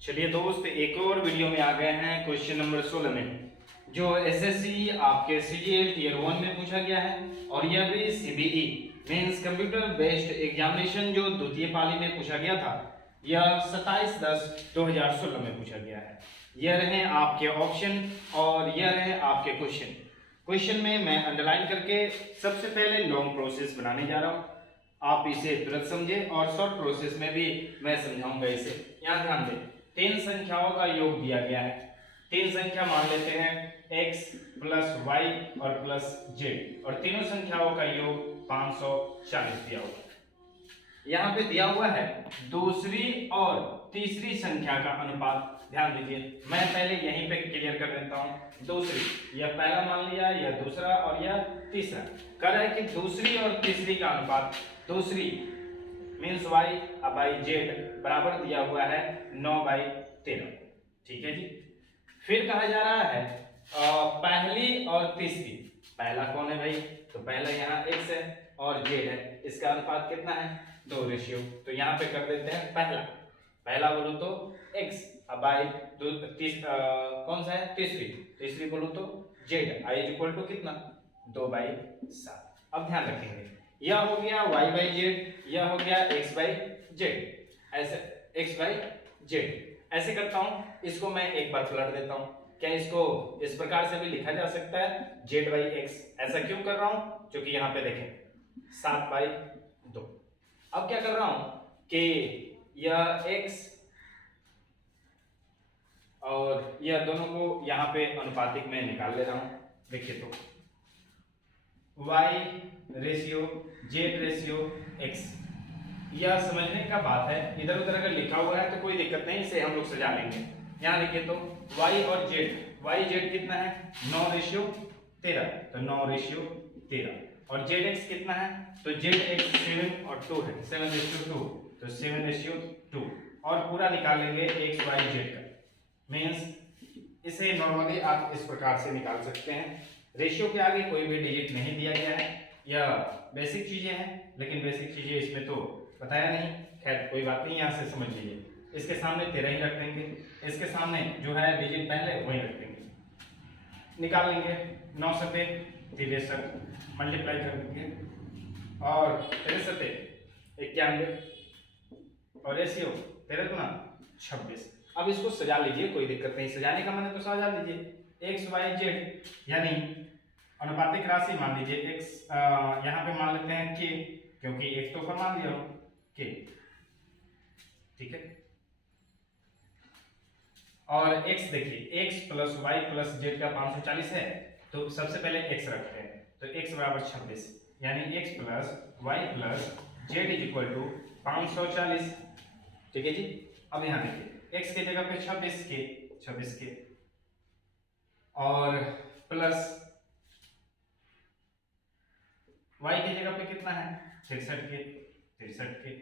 चलिए दोस्त, एक और वीडियो में आ गए हैं क्वेश्चन नंबर 16 में, जो एसएससी आपके सीजीएल टीयर 1 में पूछा गया है और यह भी CBE means computer based examination जो द्वितीय पाली में पूछा गया था। यह 27/10/2016 में पूछा गया है। यह रहे आपके ऑप्शन और यह रहे आपके क्वेश्चन में मैं अंडरलाइन करके सबसे पहले लॉन्ग प्रोसेस बनाने जा रहा हूँ। आप इसे तुरंत समझे और शॉर्ट प्रोसेस में भी मैं समझाऊंगा इसे। यहाँ ध्यान दें, 3 संख्याओं का योग दिया गया है। 3 संख्या मान लेते हैं x प्लस y और प्लस z, और तीनों संख्याओं का योग 540 दिया हुआ है। यहाँ पे दिया हुआ है दूसरी और तीसरी संख्या का अनुपात। ध्यान दीजिए, मैं पहले यहीं पे क्लियर कर देता हूँ। दूसरी, यह पहला मान लिया, यह दूसरा और यह तीसरा। कह रहा है कि दूसरी और तीसरी का अनुपात, दूसरी मीन्स y बाई z बराबर दिया हुआ है 9/13। ठीक है जी। फिर कहा जा रहा है पहली और तीसरी। पहला कौन है भाई? तो पहला यहाँ x है और z है। इसका अनुपात कितना है? 2 रेशियो। तो यहाँ पे कर देते हैं पहला बोलो तो x बाई कौन सा है? तीसरी बोलो तो z i इक्वल टू कितना? 2/7। अब ध्यान रखेंगे, यह हो गया y बाई जेड, यह हो गया x बाई जेड। ऐसे x बाई जेड ऐसे करता हूं। इसको मैं एक बार पलट देता हूं। क्या इसको इस प्रकार से भी लिखा जा सकता है? z by x। ऐसा क्यों कर रहा हूं? क्योंकि यहां पे देखें 7/2। अब क्या कर रहा हूं कि यह x और यह दोनों को यहां पे अनुपातिक में निकाल ले रहा हूं। देखिए तो y ratio z ratio x, यह समझने का बात है। इधर उधर अगर लिखा हुआ है तो कोई दिक्कत नहीं, इसे हम लोग सजा लेंगे। यहाँ देखिए तो y और z कितना है? 9/13। तो 9/13। और zx कितना है? तो zx 7 और 2 है, 7/2। तो 7/2 और पूरा निकाल लेंगे x y z का। मीन्स इसे नॉर्मली आप इस प्रकार से निकाल सकते हैं। रेशियो के आगे कोई भी डिजिट नहीं दिया गया है। यह बेसिक चीजें हैं, लेकिन बेसिक चीजें इसमें तो बताया नहीं। खैर कोई बात नहीं, यहाँ से समझ लीजिए। इसके सामने 13 ही रख देंगे, इसके सामने जो है डिजिट पहले वही रख देंगे। निकाल लेंगे 9 सते 63, मल्टीप्लाई कर देंगे और 13 सते 91 और रेशियो 13 × 26। अब इसको सजा लीजिए, कोई दिक्कत नहीं। सजाने का मन तो सजा लीजिए। x y z यानी अनुपातिक राशि मान लीजिए x, यहाँ पे मान लेते हैं k, क्योंकि x तो ऊपर मान लिया हो k। ठीक है। और x देखिए, x plus y plus z का 540 है, तो सबसे पहले x रखते हैं। तो x बराबर 26, यानी x plus y plus z is equal to 540। ठीक है जी। अब यहाँ देखिए, x के जगह पे 26 के और प्लस y की जगह पे कितना है? 63 के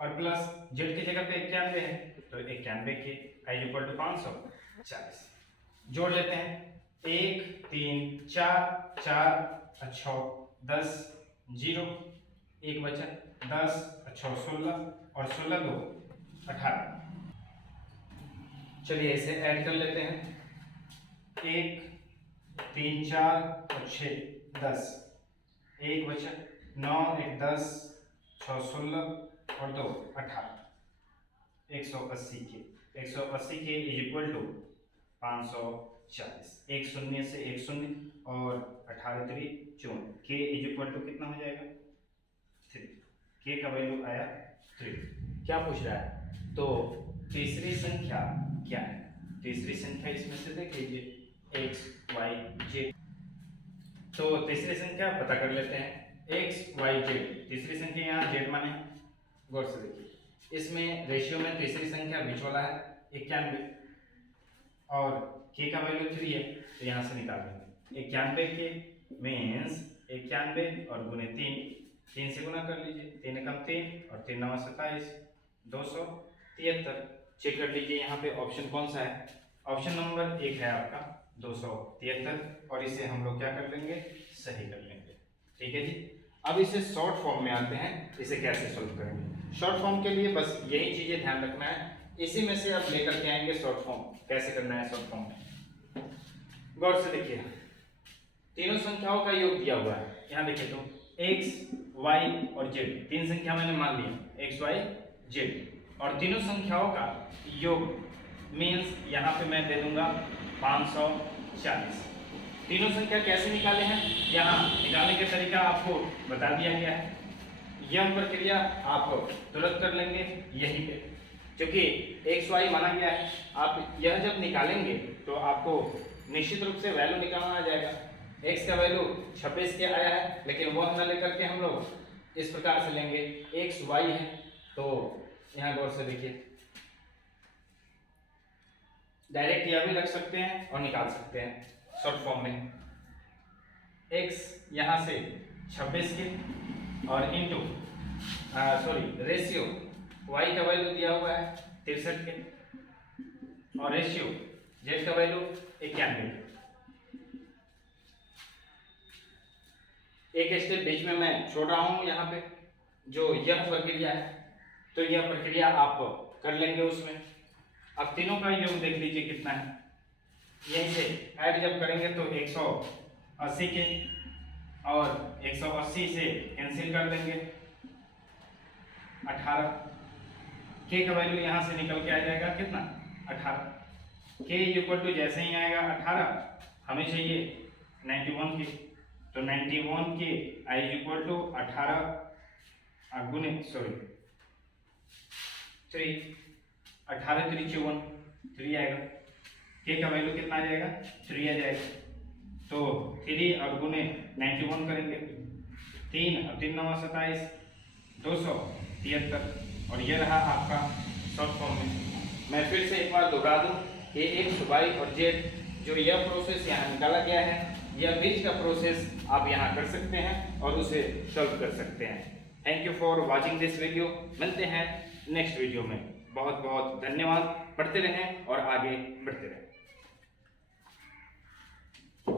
और प्लस z की जगह पे 91 है, तो 91 के i इक्वल टू 540। जोड़ लेते हैं। 1 3 4 4 6 10 0, एक बचा 10 16 और 16 2 18। चलिए इसे ऐड कर लेते हैं। 1 3 4 और 6 10, एक बचा 9 1 10 6 16 और 2 18। 180 के इज इक्वल टू 540। एक शून्य से एक शून्य और 18 3 54। के इज इक्वल टू कितना हो जाएगा? 3। के का वैल्यू आया 3। क्या पूछ रहा है? तो तीसरी संख्या क्या है? तीसरी संख्या इसमें से देख लीजिए x y z। तो तीसरी संख्या पता कर लेते हैं। x y z, तीसरी संख्या यहाँ z माने, गौर से देखिए। इसमें रेशियो में तीसरी संख्या बीच वाला है 91 और k का वैल्यू 3 है, तो यहाँ से निकाल लेंगे। 91 के मीन्स 91 और गुने 3 से गुना कर लीजिए। 3 कम 3 और 3 9 27, 273। चेक कर लीजिए यहाँ पे ऑप्शन कौन सा है? ऑप्शन नंबर 1 है आपका 273, और इसे हम लोग क्या कर लेंगे? सही कर लेंगे। ठीक है जी। अब इसे शॉर्ट फॉर्म में आते हैं, इसे कैसे सोल्व करेंगे। शॉर्ट फॉर्म के लिए बस यही चीजें ध्यान रखना है इसी में से अब लेकर के आएंगे शॉर्ट फॉर्म। कैसे करना है शॉर्ट फॉर्म में, गौर से देखिए। तीनों संख्याओं का योग दिया हुआ है, यहाँ देखिए तो x, y और z, तीन संख्या मैंने मान लिया x, y, z, और तीनों संख्याओं का योग मीन्स यहाँ पे मैं दे दूंगा 540। तीनों संख्या कैसे निकाले हैं, यहाँ निकालने का तरीका आपको बता दिया गया है। यह प्रक्रिया आप तुरंत कर लेंगे यहीं पे, क्योंकि एक्स वाई माना गया है। आप यह जब निकालेंगे तो आपको निश्चित रूप से वैल्यू निकालना आ जाएगा। एक्स का वैल्यू 26 के आया है, लेकिन वह न लेकर के हम लोग इस प्रकार से लेंगे एक्स वाई है। तो यहाँ गौर से देखिए, डायरेक्ट यह भी रख सकते हैं और निकाल सकते हैं शॉर्ट फॉर्म में। x यहाँ से 26 के और इंटू रेशियो y का वैल्यू दिया हुआ है 63 के, और रेशियो z का वैल्यू 91। एक स्टेप बीच में मैं छोड़ रहा हूँ यहाँ पे, जो यह प्रक्रिया है, तो यह प्रक्रिया आप कर लेंगे उसमें। अब तीनों का योग देख लीजिए कितना है। यहीं से ऐड जब करेंगे तो 180 के और 180 से कैंसिल कर देंगे 18। के का वैल्यू यहाँ से निकल के आ जाएगा कितना, 18। के इक्वल टू जैसे ही आएगा 18, हमें चाहिए 91 के, तो 91 के आई इक्वल टू 18 गुने 3, 18 3 54, 3 आएगा। के का वैल्यू कितना आ जाएगा, 3 आ जाएगा। तो 3 और गुने 91 करेंगे, 3 और 3 9 27, 273, और ये रहा आपका शॉर्ट फॉर्म में। मैं फिर से एक बार दोहरा दूं कि एक्स वाई और जेड जो यह प्रोसेस यहाँ निकाला गया है, यह बीच का प्रोसेस आप यहाँ कर सकते हैं और उसे सॉल्व कर सकते हैं। Thank you for watching this video. मिलते हैं नेक्स्ट वीडियो में। बहुत बहुत धन्यवाद। पढ़ते रहें और आगे बढ़ते रहें।